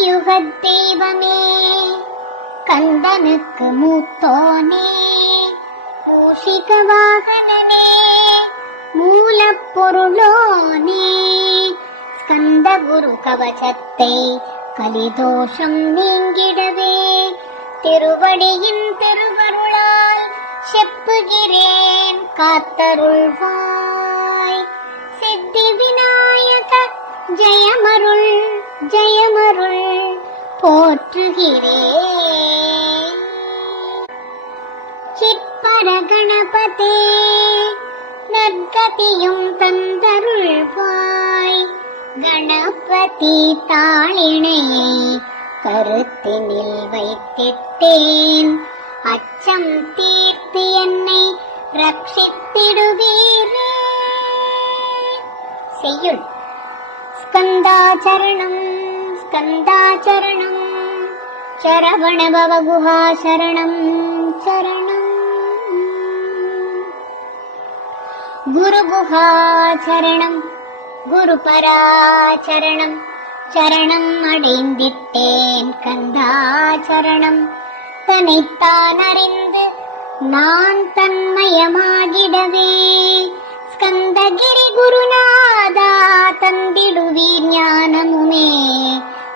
கலியுகத் தெய்வமே, கந்தனுக்கு மூத்தோனே, மூஷிக வாகனனே, மூலப்பொருளோனே, ஸ்கந்த குரு கவசத்தை கலிதோஷம் நீங்கிடவே திருவடியின் திருவருளால் செப்புகிறேன் காத்தருள்வாய். சித்தி விநாயக ஜெயமருள் ஜெயமருள் போற்றுகிறேன். சிற்பர கணபதே நற்கதியும் தந்தருள்வாய். கணபதி தாளிணையை கருத்தினில் வைத்திட்டேன், அச்சம் தீர்த்து என்னை ரட்சித்திடுவீரே. செய்யுள். ஸ்கந்தாச்சரணம் ஸ்கந்தாச்சரணம் சரவண பவ குஹா சரணம் சரணம். குரு குஹா சரணம் குருபராச்சரணம் சரணம் அடைந்திட்டேன் கந்தாச்சரணம். தன்னைத்தான் அறிந்து நான் தன்மயமாகிடவே ஸ்கந்தகிரி குருநாதா தந்திடுவீர் ஞானமுமே.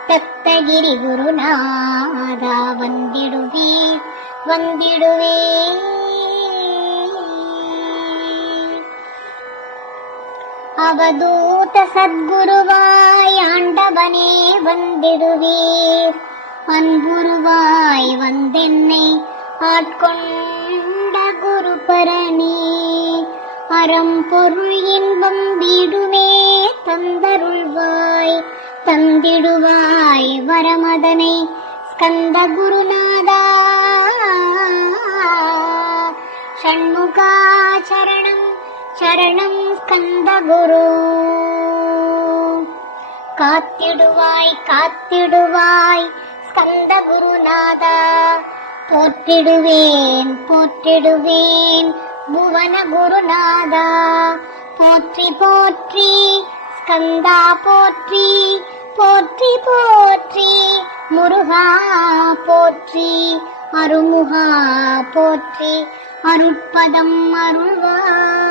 தத்தகிரி குருநாதா வந்திடுவீர் வந்திடுவே. அவதூத சத்குருவாய் ஆண்டவனே வந்திடுவீர். அன்புருவாய் வந்தென்னை ஆட்கொண்ட குருபரனே, அறம் பொருள் இன்பம் வீடுமே தந்தருள்வாய் தந்திடுவாய் வரமதனை ஸ்கந்த குருநாதா. ஷண்முகா சரணம் சரணம் ஸ்கந்த குரு. காத்திடுவாய் காத்திடுவாய் ஸ்கந்த குருநாதா. போற்றிடுவேன் போற்றிடுவேன் புவன குருநாதா. போற்றி போற்றி ஸ்கந்தா போற்றி போற்றி போற்றி முருகா போற்றி அருமுகா போற்றி அருட்பதம் அருள்வாய்.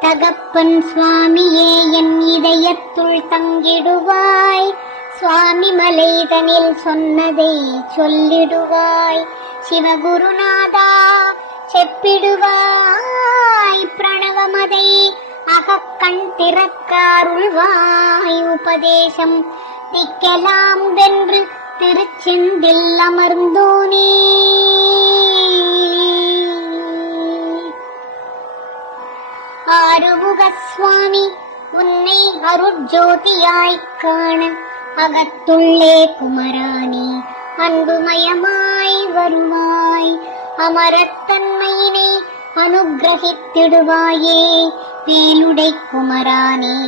தகப்பன் சுவாமியே என் இதயத்துள் தங்கிடுவாய். சுவாமி மலைதனில் சொன்னதை சொல்லிடுவாய். சிவகுருநாதா செப்பிடுவாய். பிரணவமதை அகக்கண் திறக்க அருள்வாய். உபதேசம் திக்கெல்லாம் வென்று திருச்செந்தில் அமர்ந்தோனே. ஆறுமுக சுவாமி உன்னை அருட்ஜோதியாய்க் காண அகத்துள்ளே குமரானி அன்புமயமாய் வருவாய். அமரத்தன்மையினை அனுகிரகித்திடுவாயே. வேலுடை குமரானே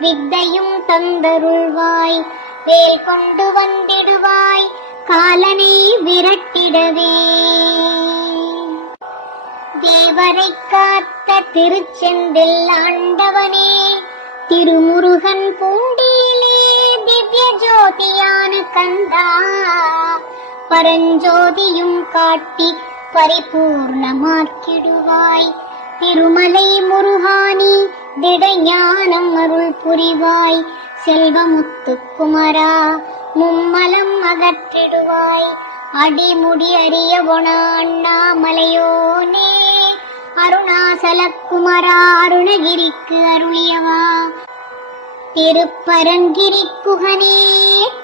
வித்தையும் தந்தருள்வாய். வேல் கொண்டு வந்திடுவாய் காலனை விரட்டிடவே. தேவரை காத்த திருச்செந்தில் ஆண்டவனே, திருமுருகன் பூண்டியிலே திவ்ய ஜோதியான கந்தா. பரஞ்சோதியும் காட்டி பரிபூர்ணமாக்கிடுவாய். திருமலை முருகானி திடஞானம் அருள் புரிவாய். செல்வமுத்து குமரா மும்மலம் அகற்றிடுவாய். அடிமுடி அறிய அண்ணாமலையோனே, அருணாசல குமரா அருணகிரிக்கு அருளியவா. திருப்பரங்கிரி குகனே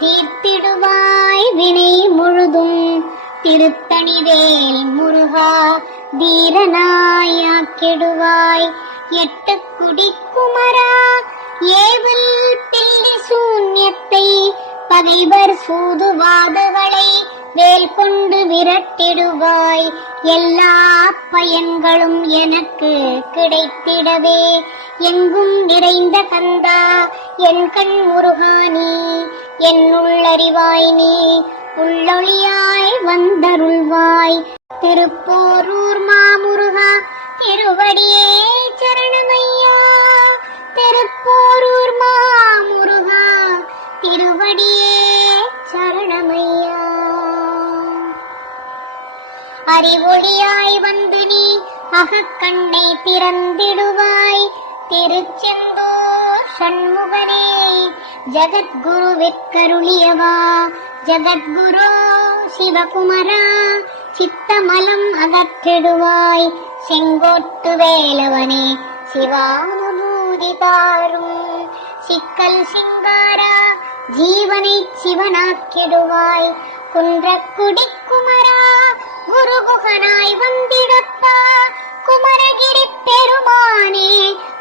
தீர்த்திடுவாய் வினை முழுதும். திருத்தணிவேல் முருகா தீரனாயாக்கிடுவாய். எட்டு குடி குமரா ஏவல் பில்லி சூன்யத்தை பகைவர் சூதுவாதுகளை வேல் கொண்டு விரட்டிடுவாய். எல்லா பயன்களும் எனக்கு கிடைத்திடவே எங்கும் நிறைந்த கந்தா என் கண் முருகானி. என் உள்ளறிவாய் நீ உள்ளொளியாய் வந்தருள்வாய். திருப்போரூர் மாமுருகா திருவடியே சரணமையா. திருப்போரூர் மாமுருகா ஒளியாய் வந்து நீ அகக்கண்ணை திறந்திடுவாய். திருச்செந்தூர் சண்முகனே ஜகத்குருவிற்கருளியவா, ஜகத்குரு சிவகுமரா சித்தமலம் அகற்றிடுவாய். செங்கோட்டு வேலவனே சிவானுபூதி தாரும். சிக்கல் சிங்காரா ஜீவனை சிவனாக்கிடுவாய். குன்றக்குடி குமரா குருகுகனாய் வந்திடப்பா. குமரகிரி பெருமானே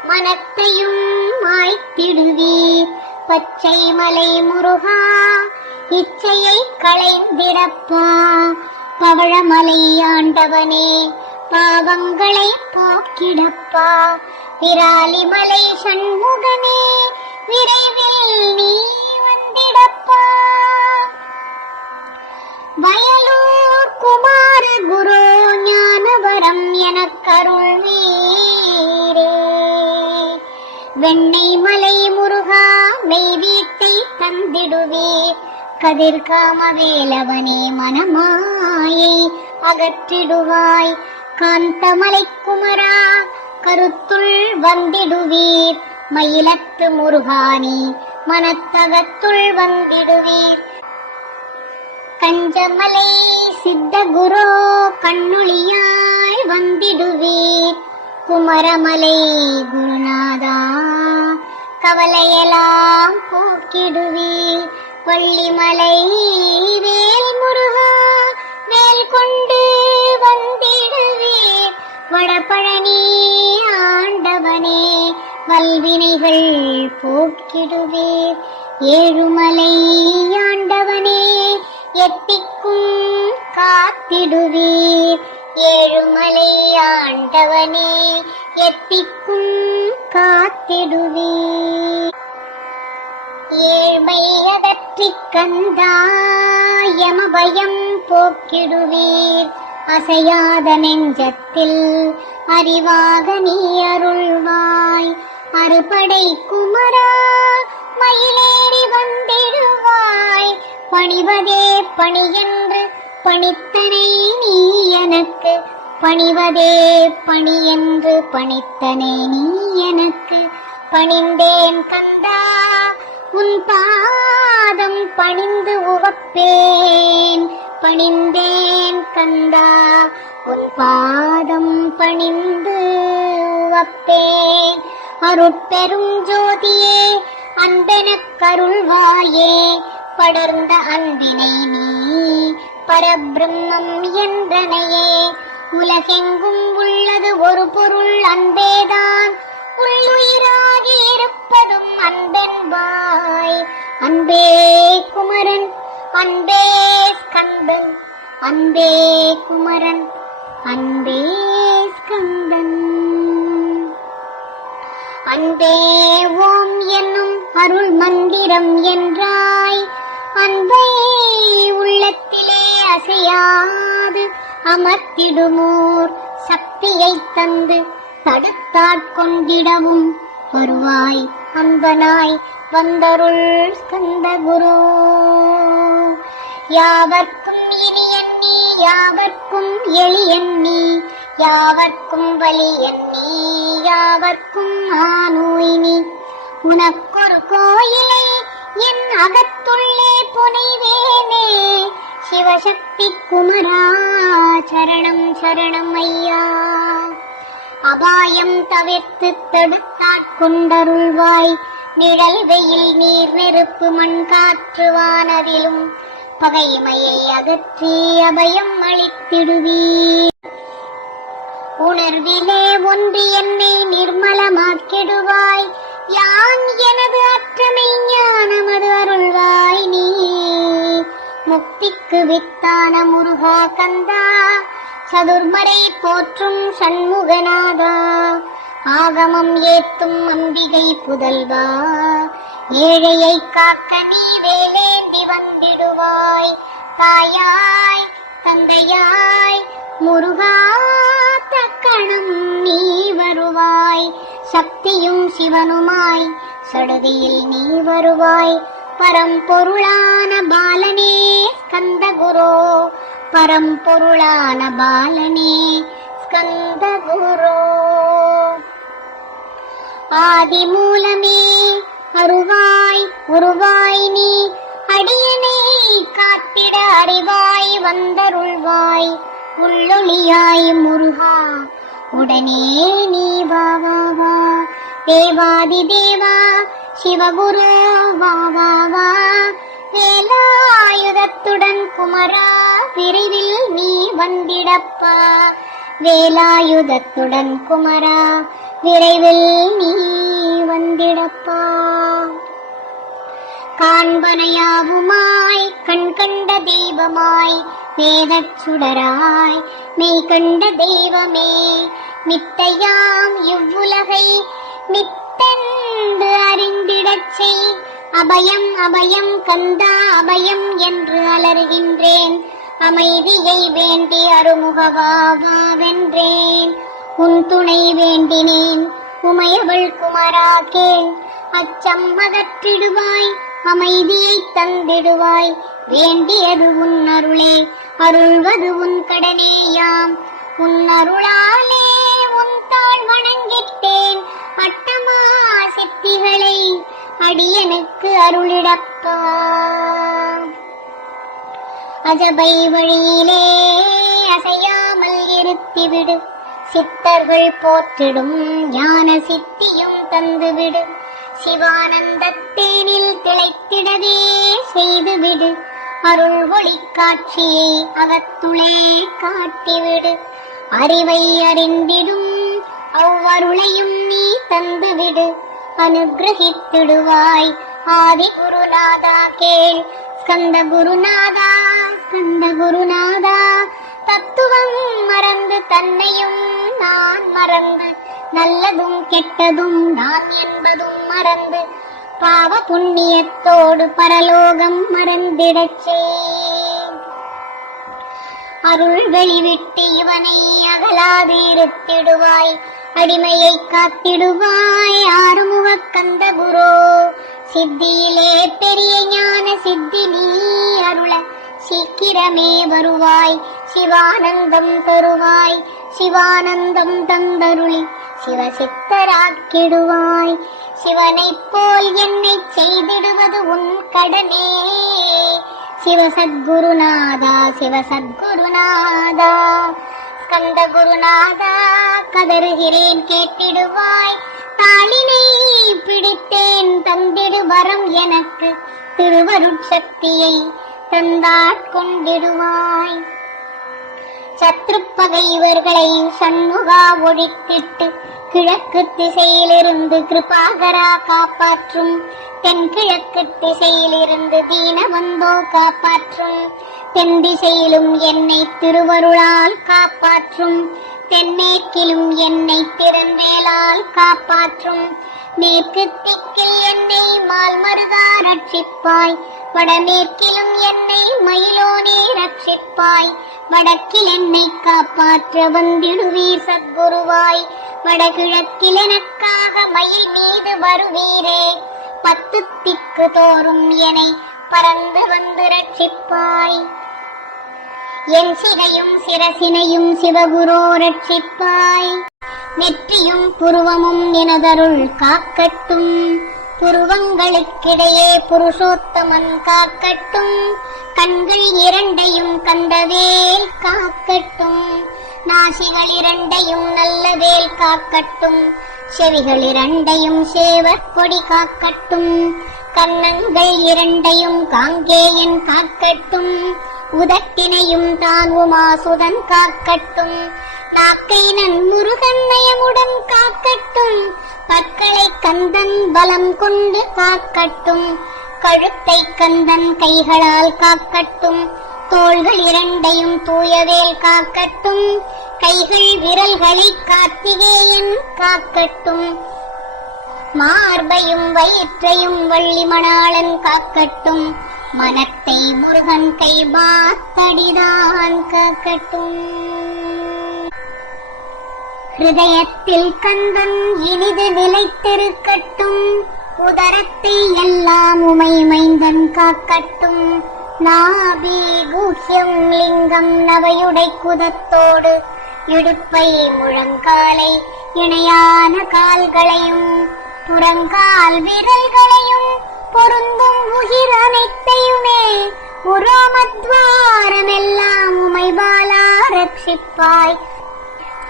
மனத்தையும் மாய்த்திடுவீர். பச்சை மலை முருகா இச்சையை களைந்திடப்பா. பவழமலை ஆண்டவனே பாவங்களை போக்கிடப்பா. விராலிமலை சண்முகனே விரைவில் நீ வந்திடப்பா. வயலூர் குமார குரு ஞானவரம் எனக்கருள்வீரே. வெண்ணை மலை முருகா மெய் வீட்டை தந்திடுவீர். கதிர்காம வேலவனே மனமாயை அகற்றிடுவாய். காந்தமலை குமரா கருத்துள் வந்திடுவீர். மயிலத்து முருகானி மனத்தகத்துள் வந்திடுவீர். கஞ்சமலை சித்த குரு கண்ணுளியாய் வந்திடுவீர். குமரமலை குருநாதா கவலையெல்லாம் போக்கிடுவீர். வள்ளிமலை வேல் முருகா வேல் கொண்டு வந்திடுவீர். வடபழனி ஆண்டவனே வல்வினைகள் போக்கிடுவீர். ஏழுமலை ஆண்டவனே எட்டிக்கும் காத்திடுவீர். ஏழுமலை ஆண்டவனே எட்டிக்கும் காத்திடுவீர். ஏழ்மை அகற்றிக் கந்தா யமபயம் போக்கிடுவீர். அசையாத நெஞ்சத்தில் அறிவாக நீ அருள்வாய். அறுபடை குமரா மயிலேறி வந்திடுவாய். பணிவதே பணியென்று பணித்தனை நீ எனக்கு. பணிவதே பணியென்று பணித்தனை நீ எனக்கு. பணிந்தேன் கந்தா உன் பாதம் பணிந்து உவப்பேன். பணிந்தேன் கந்தா உன் பாதம் பணிந்து உவப்பேன். அருட்பெரும் ஜோதியே அன்பெனக் கருள்வாயே. படர்ந்த அன்பினை நீ பரபிரம்மம் என்றனையே. உலகெங்கும் உள்ளது ஒரு பொருள் அன்பேதான். உள்ளுயிராகி இருப்பதும் அன்பென்பாய். அன்பே குமரன் அன்பே ஸ்கந்தன். அன்பே குமரன் அன்பே ஸ்கந்தன். அன்பே ஓம் என்னும் அருள் மந்திரம் என்றாய். அன்பை உள்ளத்திலே அசையாது அமர்த்திடுமோர் சக்தியை தந்து தடுத்தாட்கொண்டிடவும் வருவாய். அன்பனாய் வந்தருள் ஸ்கந்த குரு. யாவர்க்கும் இனியன் நீ யாவர்க்கும் எளியன் நீ. யாவர்க்கும் வலியன் நீ யாவர்க்கும் ஆனோய் நீ. உனக்கொரு கோயிலை என் அகத்துள்ளே புனைவேனே. சிவசக்தி குமரா சரணம் சரணம் ஐயா. அபாயம் தவிர்த்து தடுத்தாட்கொண்டருள்வாய். நிழல் வெயில் நீர் நெருப்பு மண் காற்று வானதிலும் பகைமையை அகற்றி அபயம் அளித்திடுவீர். உணர்விலே ஒன்றி என்னை நிர்மலமாக்கிடுவாய். யான் எனது அற்றமை ஞானமது அருள்வாய் நீ. முக்திக்கு வித்தான முருகா கந்தா சதுர்மறை போற்றும் சண்முகநாதா. ஆகமம் ஏத்தும் அம்பிகை புதல்வா. ஏழையை காக்க நீ வேலேந்தி வந்திடுவாய். தாயாய் தந்தையாய் முருகா தக்கணம் நீ வருவாய். சக்தியும் சிவனுமாய் சடுதியில் நீ வருவாய். பரம்பொருளான பாலனே ஸ்கந்த குரு பரம்பொருளான பாலனே ஸ்கந்த குரு. ஆதி மூலமே அருவாய் உருவாய் நீ அடியனை காத்திட அறிவாய் வந்தருள்வாய் உள்ளொளியாய் முருகா உடனே நீ வா வா வா. தேவாதி தேவா சிவகுரு வா வா வா. வேலாயுதத்துடன் குமரா விரைவில் நீ வந்திடப்பா. வேலாயுதத்துடன் குமரா விரைவில் நீ வந்திடப்பா. காண்பனையாவுமாய் கண் கண்ட தெய்வமாய் வேதச் சுடராய் மெய் கண்ட தெய்வமே மித்தையாம் இவ்வுலகை மித்தென்று அறிந்திடச் செய். அபயம் அபயம் கந்தா அபயம் என்று அலறுகின்றேன். அமைதியை வேண்டி அருமுகவா வென்றேன். உன் துணை வேண்டினேன் உமையவள் குமரா கேள். அச்சம் அகற்றிடுவாய் அமைதியை தந்திடுவாய். வேண்டியது உன் அருளே அருள்வது உன் கடனேயாம். உன் அருளாலே உன் தாழ் வணங்கிட்டேன். அட்டமா சித்திகளை அடியனுக்கு அருளிடப்பா. அஜபை வழியிலே அசையாமல் இருத்திவிடு. சித்தர்கள் போற்றிடும் ஞான சித்தியும் தந்துவிடு. சிவானந்தத்தேனில் திளைத்திடவே செய்துவிடு. அருள் ஒளி காட்சியை அகத்துளே காட்டிவிடு. அறிவை அறிந்திடும் அவ்வருளையும் நீ தந்துவிடு. அனுகிரகித்திடுவாய் ஆதி குருநாதா கேள். ஸ்கந்த குருநாதா ஸ்கந்த குருநாதா. தத்துவம் மறந்து தன்னையும் நான் மறந்து நல்லதும் கெட்டதும் நான் என்பதும் மறந்து பாவ புண்ணியத்தோடு பரலோகம் மறந்திடச் செய். அருள் வெளிவிட்டு இவனை அகலாது இருத்திடுவாய். அடிமையை காத்திடுவாய் ஆறுமுக கந்த குரு. சித்தியிலே பெரிய ஞான சித்தி நீ அருள சீக்கிரமே வருவாய். சிவானந்தம் தருவாய். சிவானந்தம் தந்தருளி சிவசித்தராக்கிடுவாய். சிவனைப் போல் என்னை செய்திடுவது உன் கடனே. சிவசத்குருநாதா சிவசத்குருநாதா. ஸ்கந்த குருநாதா கதறுகிறேன் கேட்டிடுவாய். தாளினை பிடித்தேன் தந்திடு வரம் எனக்கு. திருவருட்சக்தியை தந்தாட்கொண்டிடுவாய். சத்ருப்பகை இவர்களை சண்முகா ஒழித்திட்டு கிழக்கு திசையிலிருந்து கிருபாகரா காப்பாற்றும். தென்கிழக்கு திசையிலிருந்து தீனவந்தோ காப்பாற்றும். தென் திசையிலும் என்னை திருவருளால் காப்பாற்றும். தென்மேற்கிலும் என்னை திறன்வேலால் காப்பாற்றும். மேற்கு திக்கில் என்னை மால்மருகா ரட்சிப்பாய். வடமேற்கிலும் என்னை மயிலோனே ரட்சிப்பாய். வடக்கில் என்னை காப்பாற்ற வந்திடுவீர் சத்குருவாய். வடகிழக்கில் எனக்காக மயில் மீது வருவீரே. 10 திக்கு தோறும் என்னை பறந்து வந்து ரட்சிப்பாய். என் சிகையும் சிரசினையும் சிவகுரு ரட்சிப்பாய். நெற்றியும் புருவமும் நினதருள் காக்கட்டும். புருவங்களுக்கிடையே புருஷோத்தமன் காக்கட்டும். கண்கள் இரண்டையும் கந்தவேல் காக்கட்டும். நாசிகள் இரண்டையும் நல்ல வேல் காக்கட்டும். செவிகள் இரண்டையும் சேவற்பொடி காக்கட்டும். கன்னங்கள் இரண்டையும் காங்கேயன் காக்கட்டும். உதட்டினையும் தான் உமாசுதன் காக்கட்டும். நாக்கை நன்முருகன் நயமுடன் காக்கட்டும். பற்களை கந்தன் பலம் கொண்டு காக்கட்டும். கழுத்தை கந்தன் கைகளால் காக்கட்டும். தோள்கள் இரண்டையும் தூயவேல் காக்கட்டும். கைகள் விரல்களை கார்த்திகேயன் காக்கட்டும். மார்பையும் வயிற்றையும் வள்ளி மணாளன் காக்கட்டும். மனத்தை முருகன் கை பாத்தடிதான் காக்கட்டும். ஹிருதயத்தில் கந்தன் இனிது நிலைத்திருக்கட்டும். உதரத்தை எல்லாம் உமை மைந்தன் காக்கட்டும். நாபி குஹ்யம் லிங்கம் நவையுடை குதத்தோடு இடுப்பை முழங்காலை இணையான கால்களையும் புறங்கால் விரல்களையும் பொருந்தும் உயிர் அனைத்தையுமே உரோமத்வாரமெல்லாம் உமைபாலா ரட்சிப்பாய்.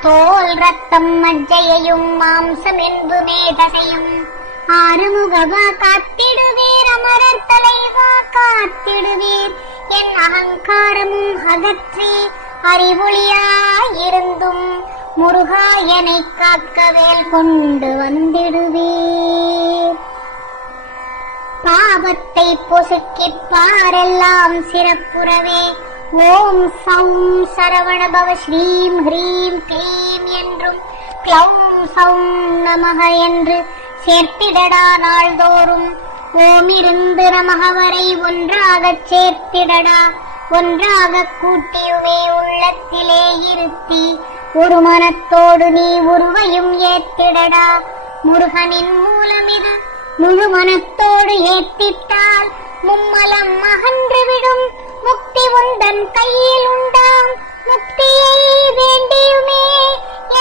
தோல் ரத்தம் மஜ்ஜையையும் மாம்சம் என்பு மேதசையும் ஆறுமுகவா காத்திடுவீர், அமரர் தலைவா காத்திடுவீர். என் அகங்காரமும் அகற்றி அறிவொளியாயிருந்தும் முருகா என்னை காக்கவேல் கொண்டு வந்திடுவீர். பாவத்தை பொசுக்கிப் பாரெல்லாம் சிறப்புறவே ஓம் சௌம் சரவணபவ ஸ்ரீம் ஹ்ரீம் க்ளீம் என்றும் க்ளௌம் சௌம் நமக என்று சேர்த்திடடா நாள்தோறும். ஓமிருந்து நமக வரை ஒன்றாகச் சேர்த்திடடா, ஒன்றாக கூட்டியுமே உள்ளத்திலே இருத்தி ஒரு மனத்தோடு நீ உருவையும் ஏத்திடடா. முருகனின் மூலமிது முழு மனத்தோடு ஏத்திட்டால் மும்மலம் அகன்றுவிடும், முக்தி உந்தன் கையில் உண்டாம். முக்தியை வேண்டியுமே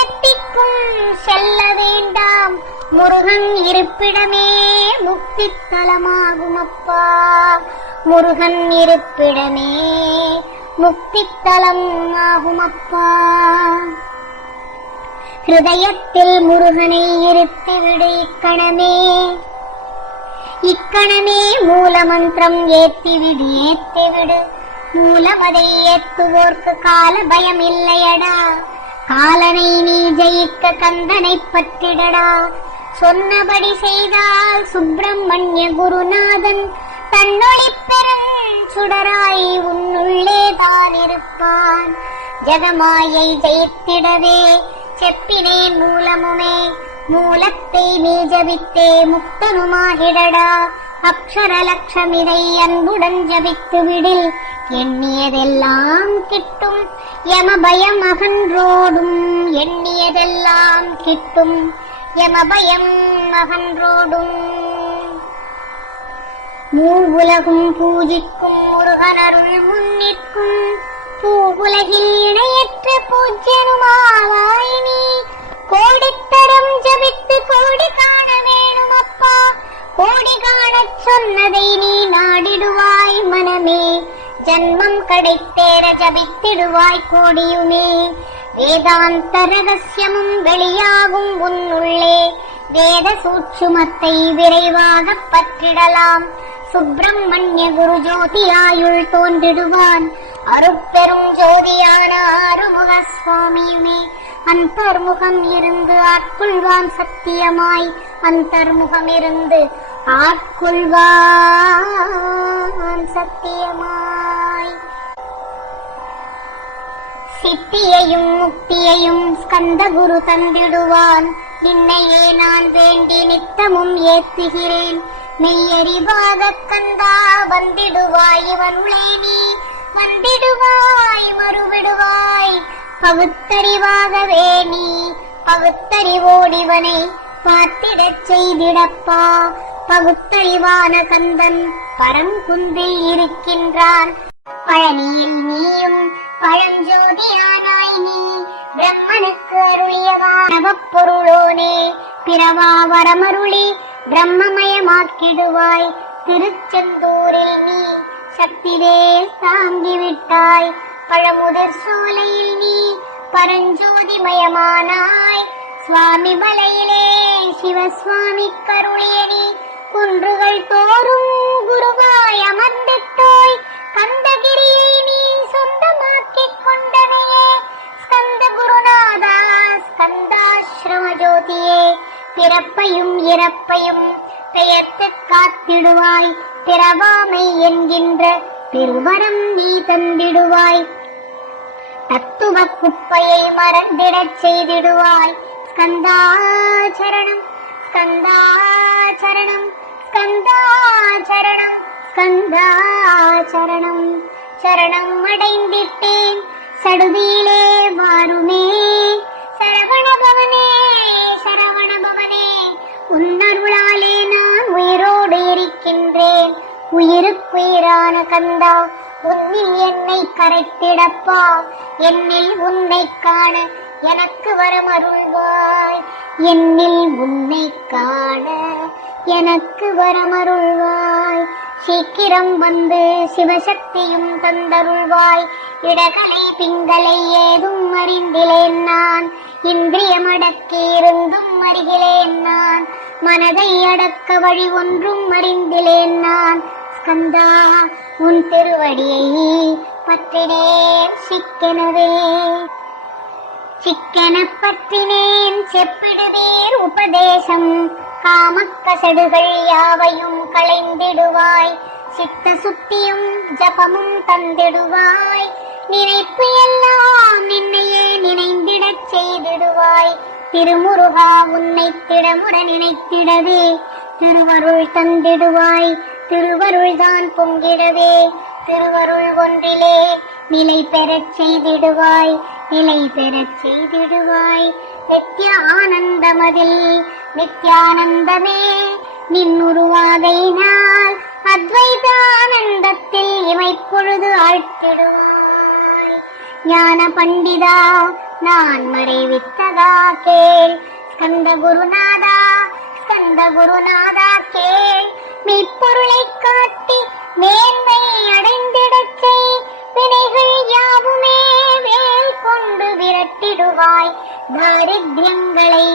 எத்திக்கும் செல்ல வேண்டாம், முருகன் இருப்பிடமே முக்தி தலமாகும் அப்பா. முருகன் இருப்பிடமே முக்தி தலம் ஆகும் அப்பா. ஹிருதயத்தில் முருகனை இருத்திவிடு இக்கணமே, இக்கணமே மூல மந்திரம் ஏத்திவிடு ஏத்திவிடு. மூலமதை ஏத்துவோர்க்கு கால பயம் இல்லையடா, காலனை நீ ஜெயிக்க கந்தனை பற்றிடடா. சொன்னபடி செய்தால் சுப்பிரமணிய குருநாதன் தன்னொளி பெறும் சுடராய் உன்னுள்ளே தான் இருப்பான். ஜகமாயை ஜெயித்திடவே செப்பினேன் மூலமுமே, மூலத்தை நீ ஜபித்தே முக்தனுமாகிடடா. அக்ஷர லட்சமிதை அன்புடன் ஜபித்து விடில் எண்ணியதெல்லாம் கிட்டும், யமபயம் அகன்றோடும் எண்ணியதெல்லாம் கிட்டும், யமபயம் அகன்றோடும். மூவுலகும் பூஜிக்கும் முருகனருள் முன்னிற்கும் பூவுலகில் இணையற்ற பூஜ்யனுமாவாய் நீ. கோடித்தரம் ஜபித்து கோடி காண வேணும் அப்பா, கோடி காணச் சொன்னதை நீ நாடிடுவாய் மனமே. ஜன்மம் கடைத்தேற ஜபித்திடுவாய் கோடியுமே. வேதாந்த ரகசியமும் வெளியாகும் உன்னுள்ளே, வேத சூட்சுமத்தை விரைவாக பற்றிடலாம். சுப்பிரமணிய குரு ஜோதியாயுள் தோன்றிடுவான், அருட்பெரும் ஜோதியான ஆறுமுக சுவாமியுமே. அந்தர்முகம் இருந்து ஆட்கொள்வான் சத்தியமாய், அந்தர்முகம் இருந்து ஆட்கொள்வான் சத்தியமாய். சித்தியையும் முக்தியையும் ஸ்கந்த குரு தந்திடுவான், இன்னையே நான் வேண்டி நித்தமும் ஏத்துகிறேன். மெய்யறிவாக கந்தா வந்திடுவாய் இவனுளே நீ, வந்திடுவாய் மறுவிடுவாய் பகுத்தறிவாகவே நீ. பகுத்தறிவோடிவனை பார்த்திடச் செய்திடப்பா, பகுத்தறிவான கந்தன் பரங்குன்றில் இருக்கின்றான். பழனியில் நீயும் பழஞ்சோதியானாய் நீ, பிரம்மனுக்கு அருளியவானவப் பொருளோனே. பிறவா வரமருளி பிரம்மமயமாக்கிடுவாய், திருச்செந்தூரில் நீ சக்திவேல் தாங்கிவிட்டாய். பழமுதிர் சோலையில் நீ பரஞ்சோதிமயமானாய், சுவாமி மலையிலே சிவசுவாமி கருளியணி. குன்றுகள் தோறும் குருவாய் அமர்ந்திட்டோய், கந்தகிரியை நீ சொந்தமாக்கிக் கொண்டனையே. ஸ்கந்த குருநாதா ஸ்கந்தாசிரம ஜோதியே, பிறப்பையும் இறப்பையும் பெயர்த்து காத்திடுவாய். பிறவாமை என்கின்ற பெருவரம் நீ தந்திடுவாய், தத்துவ குப்பையை மறந்திடச் செய்திடுவாய். ஸ்கந்தாச்சரணம் ஸ்கந்தாச்சரணம் ஸ்கந்தாச்சரணம் ஸ்கந்தாச்சரணம். சரணம் அடைந்திட்டேன் சடுதியிலே வாருமே. சரவணபவனே சரவணபவனே, உன்னருளாலே நான் உயிரோடு இருக்கின்றேன். உயிருக்குயிரான கந்தா உன்னில் என்னை கரைத்திடப்பா, என்னில் உன்னை காண எனக்கு வரமருள்வாய். என்னில் உன்னை காண எனக்கு வரமருள்வாய். சீக்கிரம் வந்து சிவசக்தியும் தந்தருள்வாய். இடகளை பிங்களை ஏதும் அறிந்திலேன் நான், இந்திரியமடக்கி இருந்தும் அறிகிலேன் நான், மனதை அடக்க வழி ஒன்றும் அறிந்திலேன் நான். ஸ்கந்தா, உன் திருவடியை பற்றினேன் சிக்கெனவே. சிக்கென பற்றினேன் செப்பிடுவேர் உபதேசம். காமக்கசடுகள் யாவையும் களைந்திடுவாய். சித்த சுத்தியும் ஜபமும் தந்திடுவாய். நினைப்பு எல்லாம் நின்னையே நினைந்திடச் செய்திடுவாய். திருமுருகா, உன்னை திடமுட நினைத்திடவே திருவருள் தந்திடுவாய். திருவருள்தான் பொங்கிடவே திருவருள் ஒன்றிலே நிலை பெறச் செய்திடுவாய். நிலை பெறச் செய்திடுவாய். நித்ய ஆனந்தமதில் நித்யானந்தமே நின்னுருவாகையினால் அத்வைதானந்தத்தில் இமைப்பொழுது ஆழ்த்திடுவாய். ஞான பண்டிதா, நான் மறைவித்ததா கேள். ஸ்கந்த குருநாதா, ஸ்கந்த குருநாதா கேள். மெய்ப்பொருளை காட்டி மேன்மை அடைந்திடச் செய். வினைகள் யாவுமே வேல் கொண்டு விரட்டிடுவாய். தாரித்யங்களை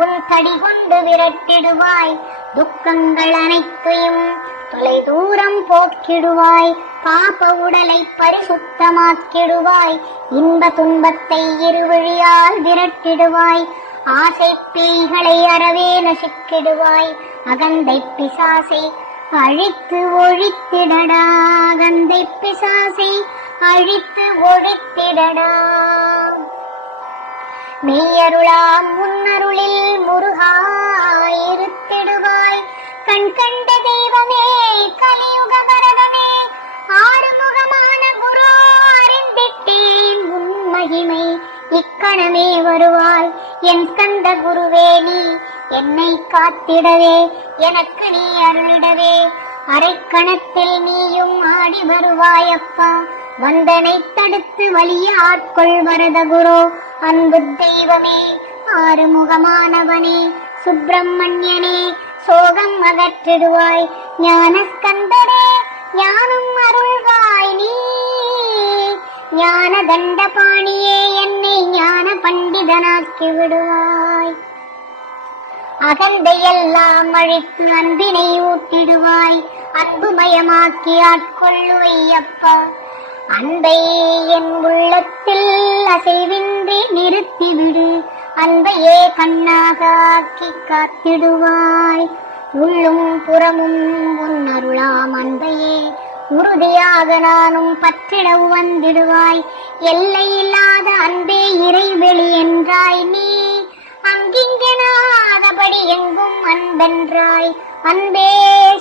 உன் தடி கொண்டு விரட்டிடுவாய். துக்கங்கள் அனைத்தையும் தொலை தூரம் போக்கிடுவாய். பாப உடலை பரிசுத்தமாக்கிடுவாய். இன்ப துன்பத்தை இருவழியால் விரட்டிடுவாய். ஆசை பேய்களை அறவே நசிக்கிடுவாய். அகந்தை பிசாசை அழித்து ஒழித்திடடா. அகந்தை பிசாசை அழித்து ஒழித்திடடா. மெய்யருளாம் முன்னருளில் முருகா இருத்திடுவாய். கண் கண்ட தெய்வமே, கலியுக வரதமே, ஆறுமுகமான குரு அறிந்திட்டேன் உன் மகிமை. இக்கணமே வருவாய் என் ஸ்கந்த குருவே. நீ என்னை காத்திடவே எனக்கு நீ அருளிடவே. அரைக்கணத்தில் நீயும் ஆடி வருவாயப்பா. வந்தனை தடுத்து வலிய ஆட்கொள் வரத குரு. அன்பு தெய்வமே, ஆறுமுகமானவனே, சுப்பிரமணியனே, சோகம் அகற்றிடுவாய். ஞான ஸ்கந்தரே, ஞானம் அருள்வாய் நீ. ஞான தண்டபாணியே, என்னை ஞான பண்டிதனாக்கி விடுவாய். அகந்தையெல்லாம் அழித்து அன்பினை ஊட்டிடுவாய். அன்புமயமாக்கி ஆட்கொள்ளுவையப்பா. அன்பை என் உள்ளத்தில் அசைவின்றி நிறுத்திவிடு. அன்பையே கண்ணாக ஆக்கி காத்திடுவாய். உள்ளும் புறமும் உன் அருளாம் அன்பையே உறுதியாக நானும் பற்றிட வந்திடுவாய். எல்லையில்லாத அன்பே இறைவெளி என்றாய் நீ. அங்கிங்கனாதபடி எங்கும் அன்பென்றாய். அன்பே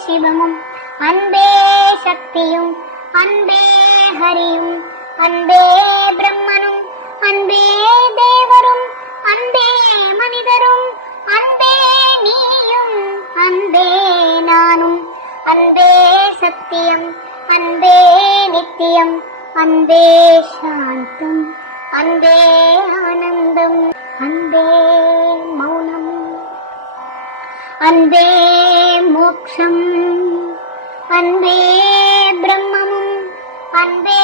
சிவமும் அன்பே சக்தியும் அன்பே ஹரியும் அன்பே பிரம்மனும் அன்பே தேவரும் அன்பே மனிதரும் அன்பே நீயும் அன்பே நானும் அன்பே சத்தியம் அன்பே நித்தியம் அன்பே சாந்தம் அன்பே ஆனந்தம் அன்பே மௌனம் அன்பே மோக்ஷம் அன்பே பிரம்மமும் அன்பே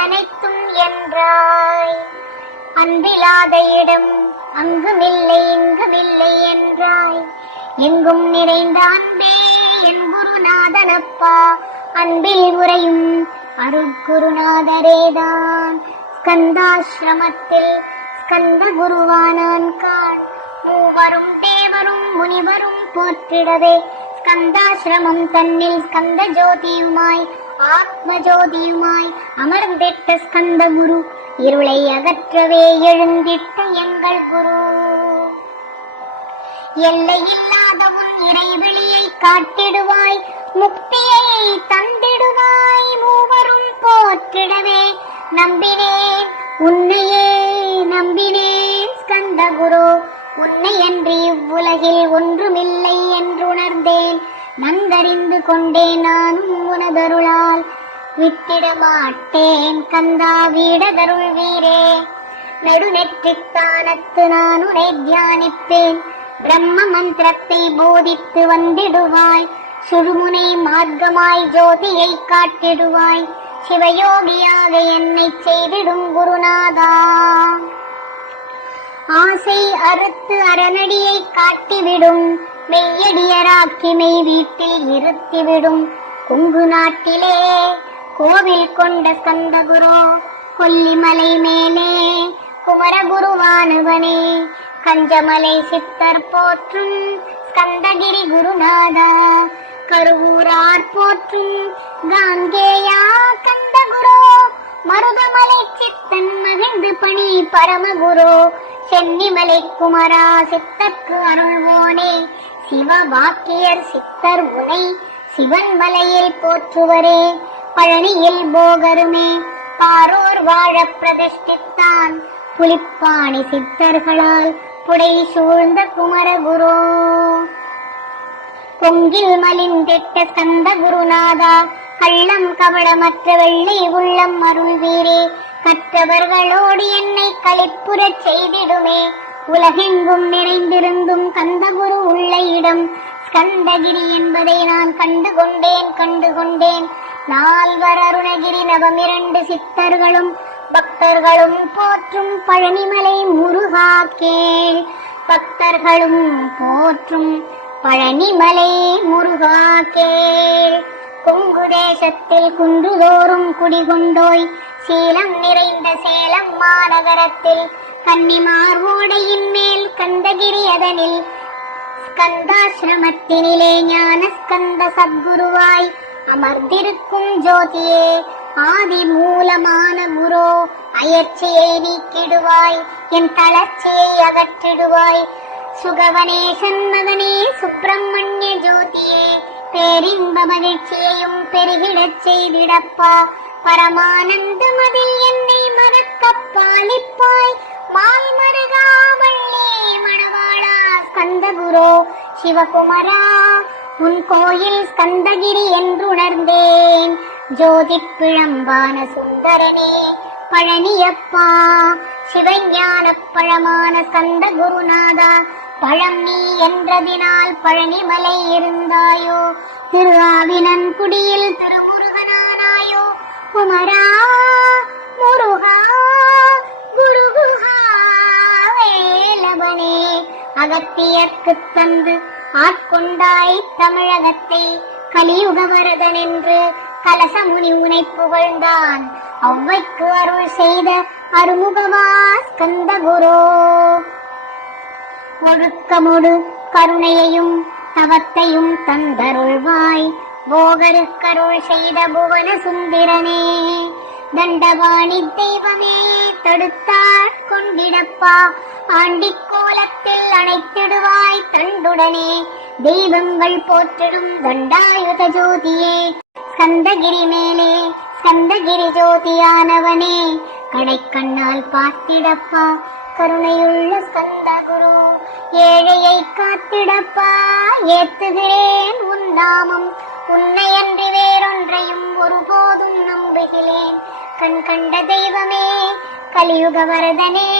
அனைத்தும் என்றாய். அன்பில்லாத இடம் அங்குமில்லை இங்குமில்லை என்றாய். எங்கும் நிறைந்த அன்பே என் குருநாதனப்பா. அன்பில் உரையும் அருட்குருநாதரேதான். ஸ்கந்தாசிரமத்தில் ஸ்கந்த குருவானான் காண். மூவரும் தேவரும் முனிவரும் போற்றிடவே ஸ்கந்தாசிரமம் தன்னில் ஸ்கந்த ஜோதியுமாய் ஆத்ம ஜோதியுமாய் அமர்ந்திட்ட ஸ்கந்த குரு. இருளை அகற்றவே எழுந்திட்ட எங்கள் குரு. எல்லையில்லாத உன் இறைவெளியை காட்டிடுவாய். முக்தியை தந்திடுவாய். மூவரும் போற்றிடவே நம்பினேன் உன்னையே நம்பினேன் ஸ்கந்த குரு. உன்னை என்று இவ்வுலகில் ஒன்றுமில்லை என்று உணர்ந்தேன். நன்கறிந்து கொண்டேன் நானும் உனதருளால். விட்டிட மாட்டேன் கந்தா வீடதருள் வீரே. நெடுநெற்றித்தானத்து நான் உனை தியானிப்பேன். பிரம்ம மந்திரத்தை போதித்து வந்திடுவாய். சுழுமுனை மார்க்கமாய் ஜோதியை காட்டிடுவாய். சிவயோகியாக என்னை செய்திடும் குருநாதா. ஆசை அறுத்து அரணடியை காட்டிவிடும். மெய்யடியராக்கி மெய் வீட்டில் இருத்திவிடும். கொங்கு நாட்டிலே கோவில் கொண்ட ஸ்கந்தகுரு, கொல்லிமலை மேலே குமரகுருவானவனே, கஞ்சமலை சித்தர் போற்றும் ஸ்கந்தகிரி குருநாதா, கருவூரார் போற்றும் காங்கேயா கந்தகுரு, மருதமலை சித்தன் மகிழ்ந்து பணி பரமகுரு, சென்னிமலை குமரா சித்தர்க்கு அருள்வோனே, சிவவாக்கியர் சித்தர் உனை சிவன் மலையில் போற்றுவரே, பழனியில் போகருமே பாரோர் வாழ பிரதிஷ்டித்தான், புலிப்பாணி சித்தர்களால் புடை சூழ்ந்த குமரகுரு, பொங்கில் மலிந்திட்ட ஸ்கந்த குருநாதா, கள்ளம் கவளமற்ற வெள்ளை உள்ளம் அருள் வீரே, கற்றவர்களோடு என்னை களிப்புறச் செய்திடுமே, உலகெங்கும் நிறைந்திருந்தும் கந்தகுரு உள்ள இடம் ஸ்கந்தகிரி என்பதை நான் கண்டுகொண்டேன். நால்வர் அருணகிரி நவமிரண்டு சித்தர்களும் பக்தர்களும் போற்றும் பழனிமலை முருகா கேள், பக்தர்களும் போற்றும் பழனிமலை முருகா கேள். கொங்கு தேசத்தில் குன்றுதோறும் குடிகொண்டோய், சீலம் நிறைந்த சேலம் மாநகரத்தில் கன்னிமார் ஓடையின் மேல் கந்தகிரி அதனில் ஸ்கந்தாசிரமத்தினிலே ஞான ஸ்கந்த சத்குருவாய் அமர்ந்திருக்கும் ஜோதியே, ஆதி மூலமான குரு, அயற்சியை நீக்கிடுவாய், என் தளர்ச்சியை அகற்றிடுவாய், சுகவனே சண்மகனே சுப்பிரமணிய ஜோதியே, பேரின்ப மகிழ்ச்சியையும் பெருகிடச் செய்திடப்பா, பரமானந்தமதில் என்னை மறக்க பாலிப்பாய், மால் மருகா வள்ளி மணவாளா ஸ்கந்தகுரு சிவகுமரா, உன் கோயில் ஸ்கந்தகிரி என்றுணர்ந்தேன், ஜோதி பிழம்பான சுந்தரனே பழனியப்பா, சிவஞான பழமான ஸ்கந்த குருநாதா, பழம் நீ என்றதினால் பழனிமலை இருந்தாயோ, திரு ஆவினன்குடியில் திருமுருகனானாயோ, குமரா முருகா குருகுஹா வேலவனே, அகத்தியர்க்கு தந்து ஆட்கொண்டாய் தமிழகத்தை, கலியுக வரதன் என்று கலசமுனி உனை புகழ்ந்தான், ஒவ்வைக்கு அருள் செய்த அருமுகவா ஸ்கந்தகுரு, ஒழுக்கமொடு கருணையையும் தவத்தையும் தந்தருள்வாய், போகருக்கருள் செய்த புவன சுந்தரனே, தண்டபாணி தெய்வமே தடுத்தாற் கொண்டிடப்பா, ஆண்டிக் கோலத்தில் அணைத்திடுவாய் தண்டுடனே, தெய்வங்கள் போற்றிடும் தண்டாயுத ஜோதியே, ஸ்கந்தகிரி மேலே ஸ்கந்தகிரி ஜோதியானவனே, கடைக்கண்ணால் பார்த்திடப்பா கருணையுள்ள ஸ்கந்தகுரு, ஏழையை காத்திடப்பா ஏத்துகிறேன் உன் நாமம், உன்னையன்றி வேறொன்றையும் ஒருபோதும் நம்புகிறேன், கண் கண்ட தெய்வமே கலியுக வரதனே,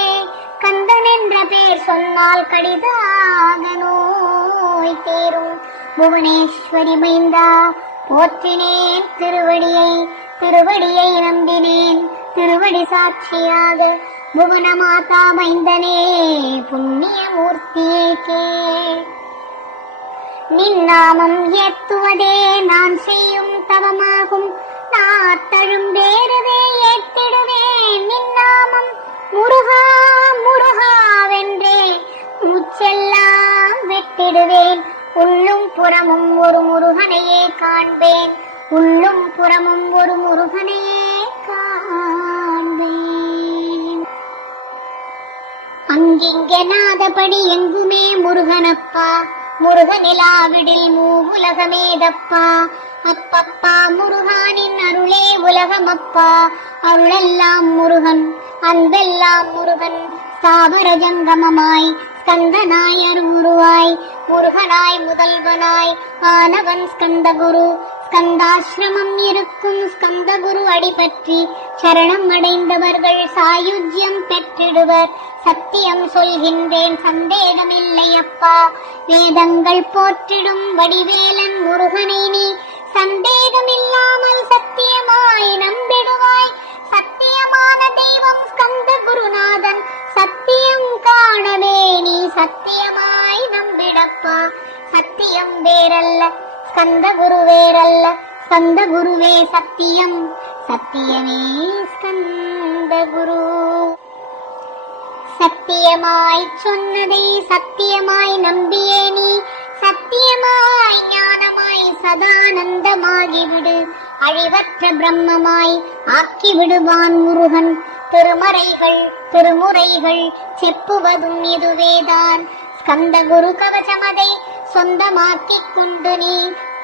கந்தன் என்ற பேர் சொன்னால் கடிதாக நோய் தேரும், புவனேஸ்வரி மைந்தா போற்றினேன் திருவடியை நம்பினேன், திருவடி சாட்சியாக புவன மாதா மைந்தனே புண்ணிய மூர்த்தியே கேள், நின்னாமம் ஏத்துவதே நான் செய்யும் தவமாகும், நாத்தழும் வேறுவே ஏத்திடுவேன் நின்னாமம், முருகா முருகா வென்றே மூச்செல்லாம் வெட்டிடுவேன், உள்ளும் புறமும் ஒரு முருகனையே காண்பேன், உள்ளும் புறமும் ஒரு முருகனையே காண்பேன், அங்கிங்கெனாதபடி எங்குமே முருகனப்பா, முருகனிலாவிடில் மூவுலகமேதப்பா, அப்பப்பா முருகானின் அருளே உலகமப்பா, அருளெல்லாம் முருகன் அன்பெல்லாம் முருகன், ஸ்தாவர ஜங்கமமாய் ஸ்கந்தனாய் அருவுருவாய், முருகனாய் முதல்வனாய் ஆனவன் ஸ்கந்தகுரு, ஸ்கந்தாசிரமம் இருக்கும் ஸ்கந்த குரு அடிபற்றி சரணம் அடைந்தவர்கள் சாயுஜ்யம் பெற்றிடுவர். சத்தியம் சொல்கின்றேன், சந்தேகமில்லை அப்பா. வேதங்கள் போற்றிடும் வடிவேலன் முருகனை நீ சந்தேகமில்லாமல் சத்தியமாய் நம்பிடுவாய். சத்தியமான தெய்வம் ஸ்கந்த குருநாதன், சத்தியம் காணவே நீ சத்தியமாய் நம்பிடப்பா. சத்தியம் வேறல்ல, ஸ்கந்த குரு வேறல்ல, ஸ்கந்த குருவே சத்தியம், சத்தியமே ஸ்கந்த குரு. சத்தியமாய் சொன்னதை சத்தியமாய் நம்பியே நீ சத்தியமாய் ஞானமாய் சதானந்தமாகிவிடு. அழிவற்ற பிரம்மமாய் ஆக்கிவிடுவான் முருகன். திருமறைகள் திருமுறைகள் செப்புவதும் இதுவேதான். ஸ்கந்த குரு கவசமதை சொந்தமாக்கிக் கொண்டு நீ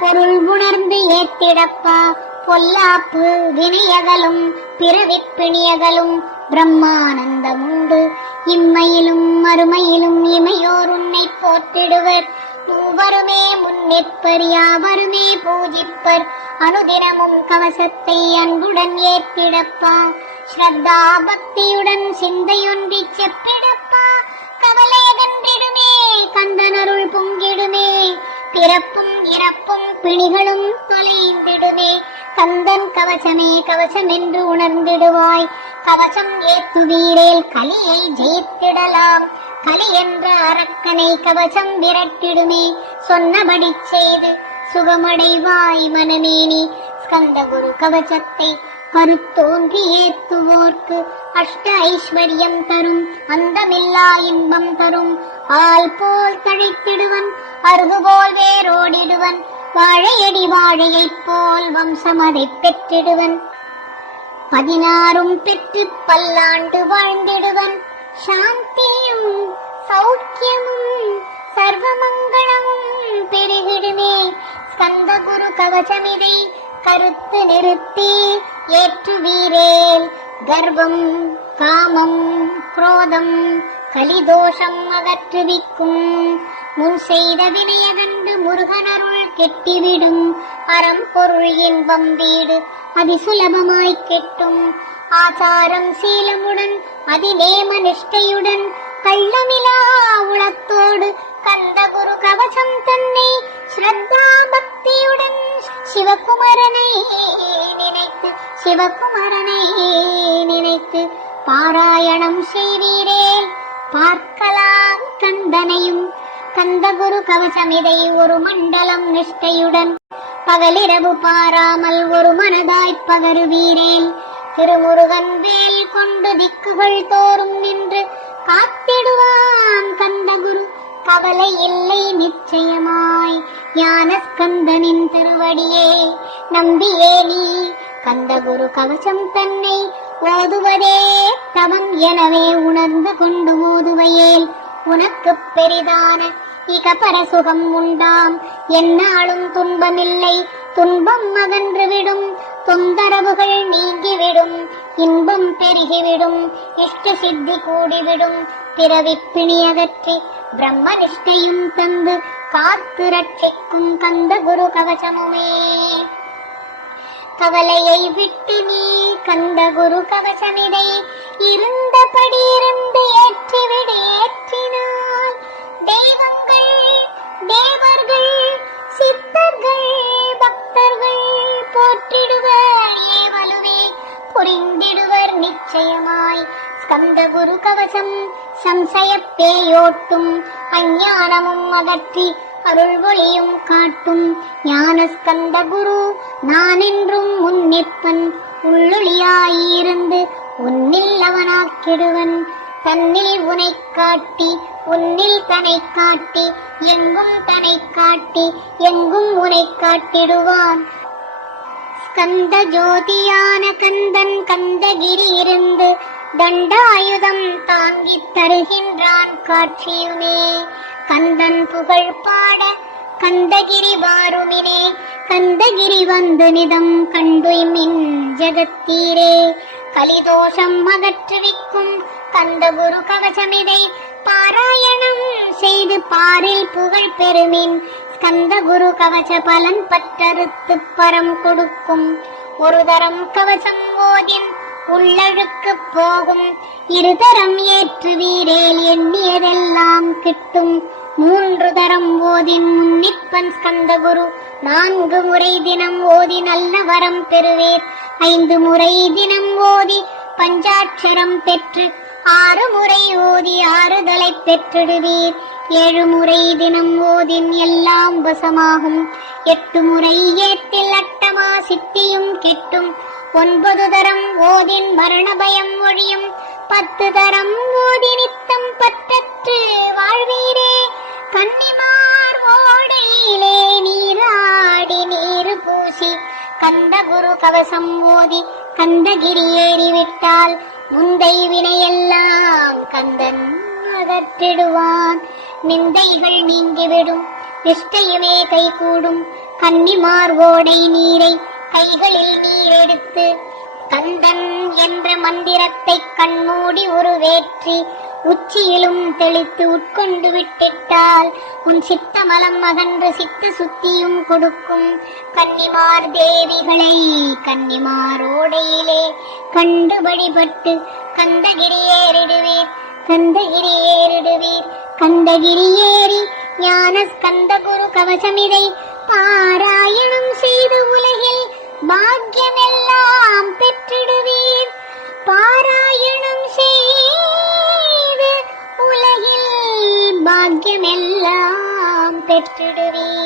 பொருள் உணர்ந்து ஏத்திடப்பா. பொல்லாப்பு வினையகலும் பிறவிப்பிணியகலும் பிரம்மானந்தமுண்டு. இம்மையிலும் மறுமையிலும் இமையோர் உன்னை போற்றிடுவர். மூவருமே முன்னிற்பர், யாவருமே பூஜிப்பர். அனுதினமும் கவசத்தை அன்புடன் ஏத்திடப்பா. ஸ்ரத்தா பக்தியுடன் சிந்தையொன்றி செப்பிடப்பா. கவலையகன்றிடுமே, கந்தனருள் பொங்கிடுமே. பிறப்பும் இறப்பும் பிணிகளும் தொலைந்திடுமே. கந்தன் கவசமே கவசம் என்று உணர்ந்திடுவாய். கவசம் ஏத்துவீரேல் கலியை ஜெயித்திடலாம். கலி என்ற அரக்கனை கவசம் விரட்டிடுமே. சொன்னபடி செய்து சுகமடைவாய் மனமேனி. ஸ்கந்த குரு கவசத்தை கருத்தோன்றி ஏத்துவோர்க்கு அஷ்ட ஐஸ்வர்யம் தரும், அந்தமில்லா இன்பம் தரும். ஆள் போல் தழைத்திடுவன், அருகு போல் வேரோடிடுவன். வாழையடி வாழையைப் போல் வம்சமதை பெற்றிடுவன். 16 பெற்று பல்லாண்டு வாழ்ந்திடுவன். சாந்தியும் சௌக்கியமும் சர்வமங்களமும் பெருகிடுமே. ஸ்கந்த குரு கவசமிதை கருத்து நிறுத்தி ஏற்றுவீரேல் கர்வம் காமம் குரோதம் கலிதோஷம் அகற்றுவிக்கும். முன் செய்த வினையகண்டு முருகனருள் கெட்டிவிடும். அறம் பொருள் இன்பம் வீடு அதிசுலபமாய் கெட்டும். ஆசாரம் சீலமுடன் அதிநேம நிஷ்டையுடன் கள்ளமிலா உளத்தோடு கந்த குரு கவசம் தன்னை ஸ்ரத்தா பக்தியுடன் சிவகுமரனை நினைத்து சிவகுமரனை நினைத்து பாராயணம் செய்வீரேல் பார்க்கலாம் கந்தனையும். கந்த குரு கவசமிதை ஒரு மண்டலம் நிஷ்டையுடன் பகலிரவு பாராமல் ஒரு மனதாய்ப் பகருவீரேல். திருமுருகன் வேல் கொண்டு திக்குகள் தோறும் நின்று காத்திடுவான் கந்தகுரு. கவலை இல்லை நிச்சயமாய் ஞானஸ்கந்தனின் திருவடியே நம்பியே நீ கந்தகுரு கவசம் தன்னை ஓதுவதே தவம் எனவே உணர்ந்து கொண்டு ஓதுவையேல் உனக்கு பெரிதான இகபர சுகம் உண்டாம். என்னாலும் துன்பமில்லை, துன்பம் அகன்றுவிடும். தொந்தரவுகள் நீங்கிவிடும், இன்பம் பெருகிவிடும். இஷ்ட சித்தி கூடிவிடும். பிறவிப்பிணி அகற்றி பிரம்ம நிஷ்டையும் தந்து காத்து ரட்சிக்கும் கந்த குரு கவசமுமே. கவலையை விட்டு நீ கந்த குரு கவசமிதை இருந்தபடி இருந்து ஏற்றிவிடு. ஏற்றினாய் தெய்வங்கள் தேவர்கள் சித்தர்கள் பக்தர்கள் போற்றிடுவர். ஏவலுவே புரிந்திடுவர் நிச்சயமாய். ஸ்கந்த குரு கவசம் சம்சயப்பேயோட்டும். அஞ்ஞானமும் அகற்றி அருள் ஒளியும் காட்டும். ஞான ஸ்கந்த குரு நான் என்றும் முன்னிற்பன். உள்ளொளியாயிருந்து உன்னில் அவனாக்கிடுவன். தன்னில் உனை காட்டி உன்னில் தனை காட்டி எங்கும் தனை காட்டி எங்கும் உனை காட்டிடுவான். ஸ்கந்த ஜோதியான கந்தன் கந்தகிரி இருந்து தண்டாயுதம் தாங்கித் தருகின்றான் காட்சியுமே. கந்தன் புகழ் பாட கந்தகிரி வாருமினே. கந்தகிரி வந்து நிதம் கண்டுய்மின் ஜகத்தீரே. கலிதோஷம் அகற்றுவிக்கும் கந்த குரு கவசமிதை பாராயணம் செய்து பாரில் புகழ் பெருமின். கந்த குரு கவச பலன் பற்றறுத்து பரம் கொடுக்கும். ஒரு தரம் கவசம் ஓதின் உள்ளழுக்கு போகும். இருதரம் ஏற்றுவீரேல் எண்ணியதெல்லாம் கிட்டும். 3 தரம் ஓதின் முன்னிப்பன் ஸ்கந்த குரு. 4 முறை தினம் ஓதி நல்ல வரம் பெறுவீர். 5 முறை தினம் ஓதி பஞ்சாட்சரம் பெற்று 6 முறை ஓதி ஆறுதலை பெற்றிடுவீர். 7 முறை தினம் ஓதின் எல்லாம் வசமாகும். 8 முறை ஏத்தில் அட்டமா சித்தியும் கிட்டும். 9 தரம் ஓதின் மரண பயம் ஒழியும். 10 தரம் ஓதி நித்தம் பற்றற்று வாழ்வீரே. கன்னிமார் ஓடையிலே நீராடி நீரு பூசி கந்த குரு கவசம் ஓதி கந்தகிரி ஏறிவிட்டால் முந்தை வினையெல்லாம் கந்தன் அகற்றிடுவான். நிந்தைகள் நீங்கிவிடும், நிஷ்டையுமே கைகூடும். கன்னிமார் ஓடை நீரை கைகளில் நீரெடுத்து கந்தன் என்ற மந்திரத்தை கண்மூடி உருவேற்றி உச்சியிலும் தெளித்து உட்கொண்டு விட்டிட்டால் உன் சித்தமலம் அகன்று சித்த சுத்தியும் கொடுக்கும். கன்னிமார் தேவிகளை கன்னிமார் ஓடையிலே கண்டு வழிபட்டு கந்தகிரி ஏறிடுவீர். கந்தகிரி ஏறிடுவீர். கந்தகிரி ஏறி ஞான ஸ்கந்த குரு கவசமிதை பாராயணம் செய்து உலகில் பாக்கியமெல்லாம் பெற்றிடுவீர். பாராயணம் செய்து உலகில் பாக்கியமெல்லாம் பெற்றிடுவீர்.